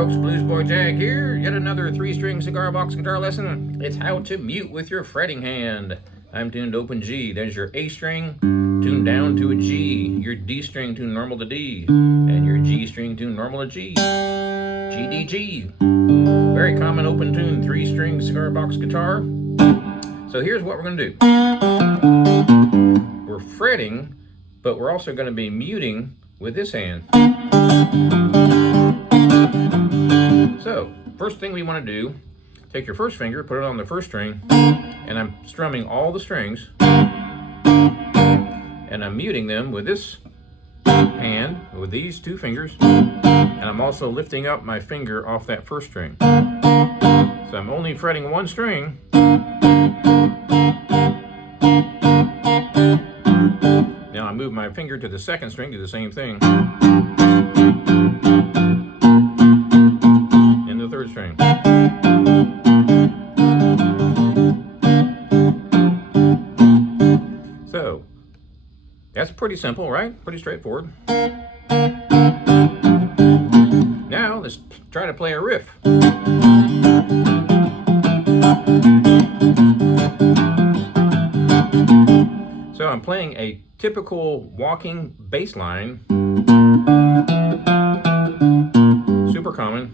Bluesboyjag here, yet another 3-string cigar box guitar lesson. It's how to mute with your fretting hand. I'm tuned to open G. There's your A string tuned down to a G, your D string tuned normal to D, and your G string tuned normal to G. G, D, G. Very common open tune 3-string cigar box guitar. So here's what we're going to do. We're fretting, but we're also going to be muting with this hand. So, first thing we want to do, take your first finger, put it on the first string, and I'm strumming all the strings, and I'm muting them with this hand, with these two fingers, and I'm also lifting up my finger off that first string. So I'm only fretting one string, now I move my finger to the second string, do the same thing. Third string. So that's pretty simple, right? Pretty straightforward. Now let's try to play a riff. So I'm playing a typical walking bass line, super common.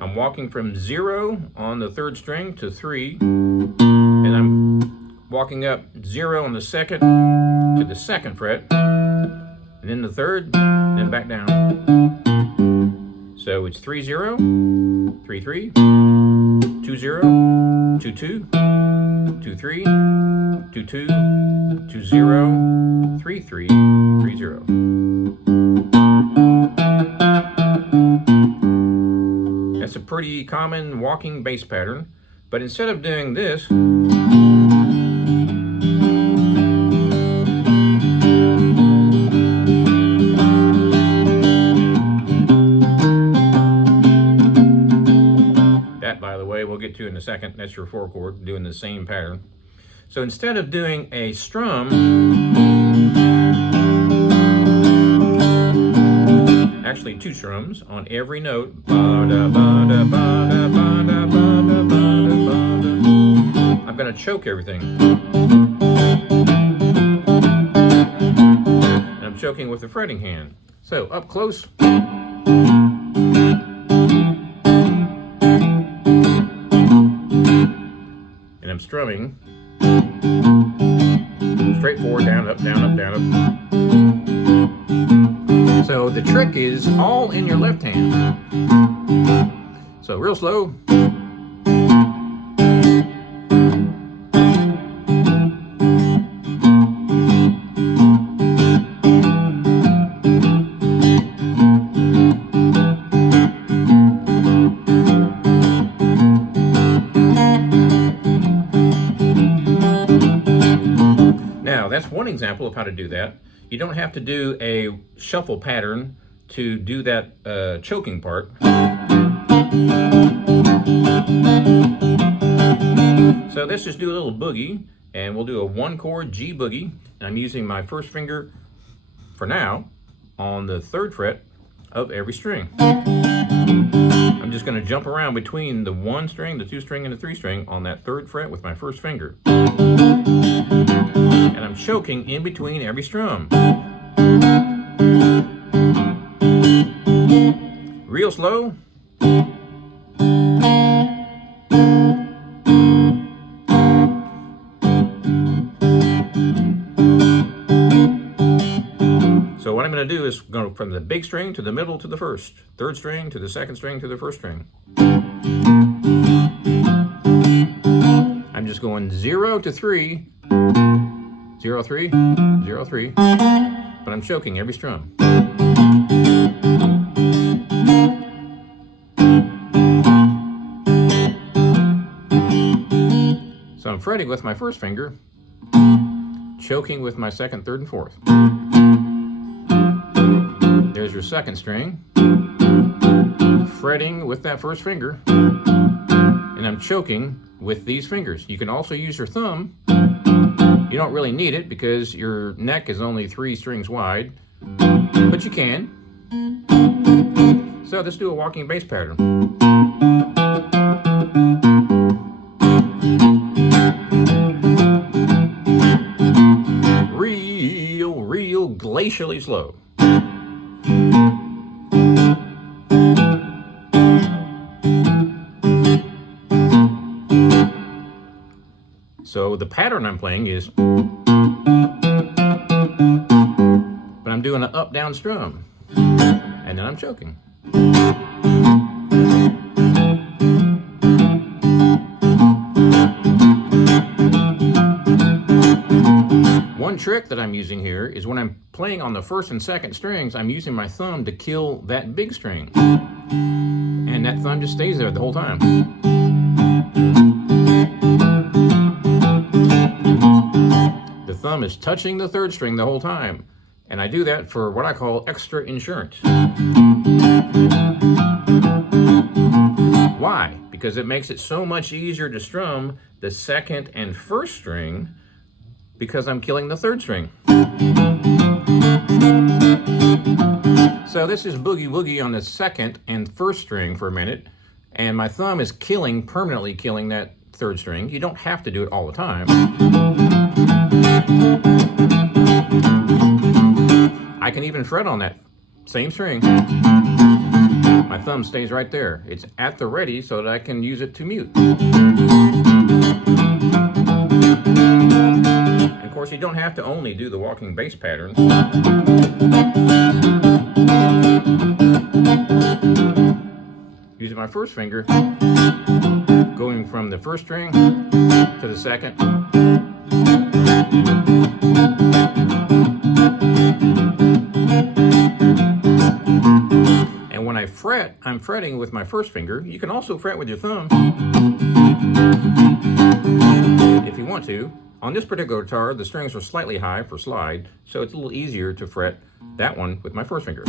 I'm walking from 0 on the third string to 3, and I'm walking up 0 on the second to the second fret, and then the third, then back down. So it's 3 0, 3 3, 2 0, 2 2, 2 3, 2 2, 2 0, 3 3, 3 0. That's a pretty common walking bass pattern, but instead of doing this, that, by the way, we'll get to in a second, that's your 4 chord, doing the same pattern. So instead of doing a strum, actually 2 strums on every note, I'm going to choke everything. And I'm choking with the fretting hand. So up close. And I'm strumming straight forward, down, up, down, up, down, up. So the trick is all in your left hand. So real slow. Now that's one example of how to do that. You don't have to do a shuffle pattern to do that choking part. So let's just do a little boogie, and we'll do a 1-chord G boogie. And I'm using my first finger, for now, on the 3rd fret of every string. I'm just going to jump around between the 1 string, the 2 string, and the 3 string on that 3rd fret with my first finger. And I'm choking in between every strum. Real slow. So what I'm going to do is go from the big string to the middle to the first, 3rd string to the 2nd string to the 1st string. I'm just going 0 to 3, 0 3, 0 3, but I'm choking every strum. So I'm fretting with my first finger, choking with my second, third, and fourth. There's your second string, fretting with that first finger, and I'm choking with these fingers. You can also use your thumb. You don't really need it because your neck is only 3 strings wide, but you can. So let's do a walking bass pattern. Real glacially slow. So the pattern I'm playing is, but I'm doing an up-down strum, and then I'm choking. One trick that I'm using here is when I'm playing on the first and second strings, I'm using my thumb to kill that big string. And that thumb just stays there the whole time. The thumb is touching the third string the whole time. And I do that for what I call extra insurance. Why? Because it makes it so much easier to strum the second and first string because I'm killing the third string. So this is boogie woogie on the second and first string for a minute, and my thumb is permanently killing that third string. You don't have to do it all the time. I can even fret on that same string. My thumb stays right there. It's at the ready so that I can use it to mute. Of course, you don't have to only do the walking bass pattern. Using my first finger, going from the first string to the second. And when I fret, I'm fretting with my first finger. You can also fret with your thumb if you want to. On this particular guitar, the strings are slightly high for slide, so it's a little easier to fret that one with my first finger.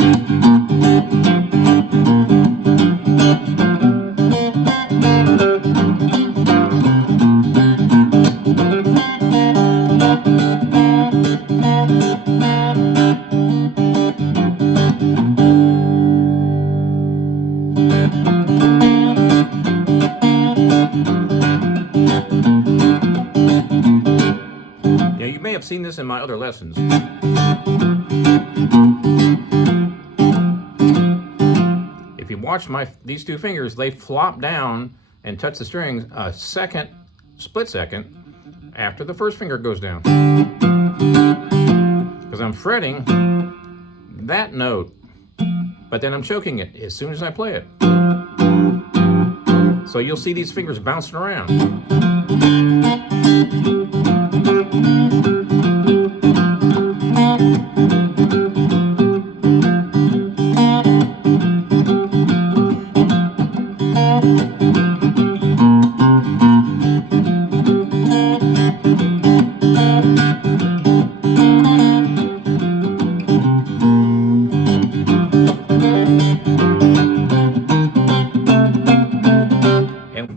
Now, you may have seen this in my other lessons. If you watch these two fingers, they flop down and touch the strings a split second after the first finger goes down. Because I'm fretting that note, but then I'm choking it as soon as I play it. So you'll see these fingers bouncing around.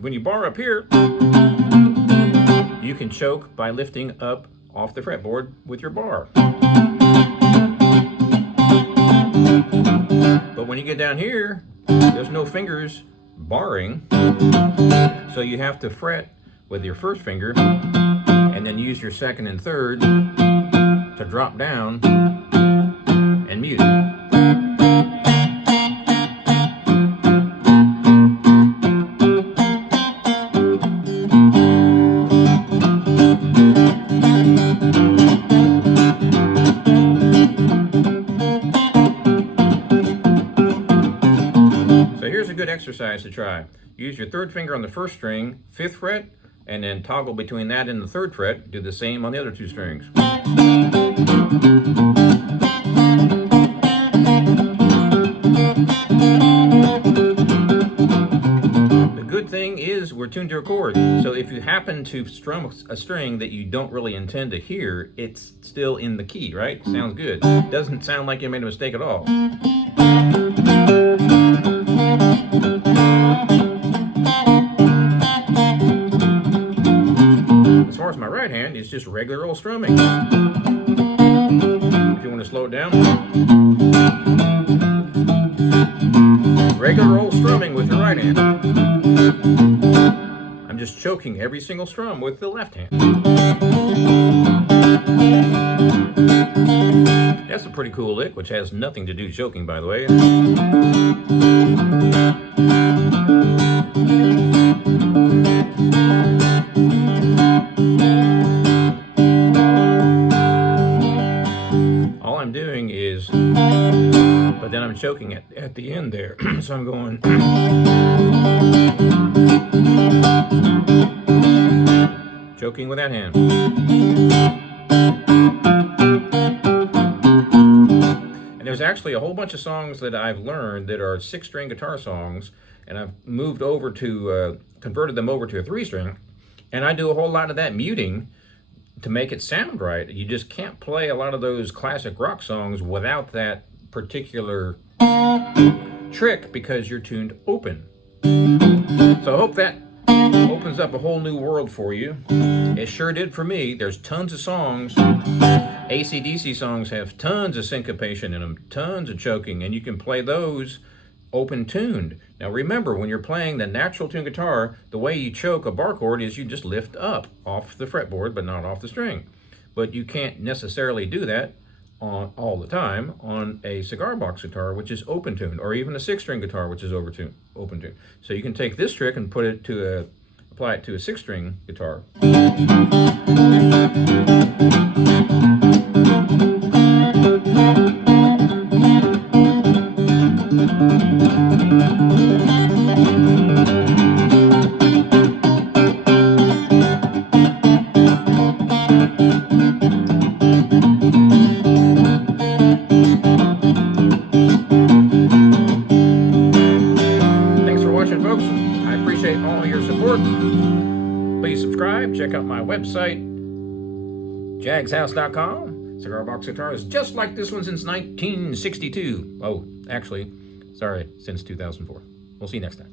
When you bar up here, you can choke by lifting up off the fretboard with your bar. But when you get down here, there's no fingers barring, so you have to fret with your first finger and then use your second and third to drop down and mute. Exercise to try. Use your third finger on the first string, 5th fret, and then toggle between that and the 3rd fret. Do the same on the other 2 strings. The good thing is is, we're tuned to a chord. So if you happen to strum a string that you don't really intend to hear, it's still in the key, right? Sounds good. Doesn't sound like you made a mistake at all. As far as my right hand, it's just regular old strumming. If you want to slow it down. Regular old strumming with your right hand. I'm just choking every single strum with the left hand. That's a pretty cool lick, which has nothing to do with choking, by the way. All I'm doing is, but then I'm choking at the end there. So I'm going. Choking with that hand. And there's actually a whole bunch of songs that I've learned that are 6-string guitar songs, and I've moved over to, converted them over to a 3-string, and I do a whole lot of that muting to make it sound right. You just can't play a lot of those classic rock songs without that particular trick because you're tuned open. So I hope that opens up a whole new world for you. It sure did for me. There's tons of songs. AC/DC songs have tons of syncopation in them, tons of choking, and you can play those open tuned. Now remember, when you're playing the natural tune guitar, the way you choke a bar chord is you just lift up off the fretboard but not off the string. But you can't necessarily do that all the time on a cigar box guitar, which is open tuned, or even a 6-string guitar, which is open tuned. So you can take this trick and put it to apply it to a 6-string guitar. Folks, I appreciate all your support. Please subscribe. Check out my website, jagshouse.com. Cigar box guitars just like this one since 1962. Oh, actually, sorry, since 2004. We'll see you next time.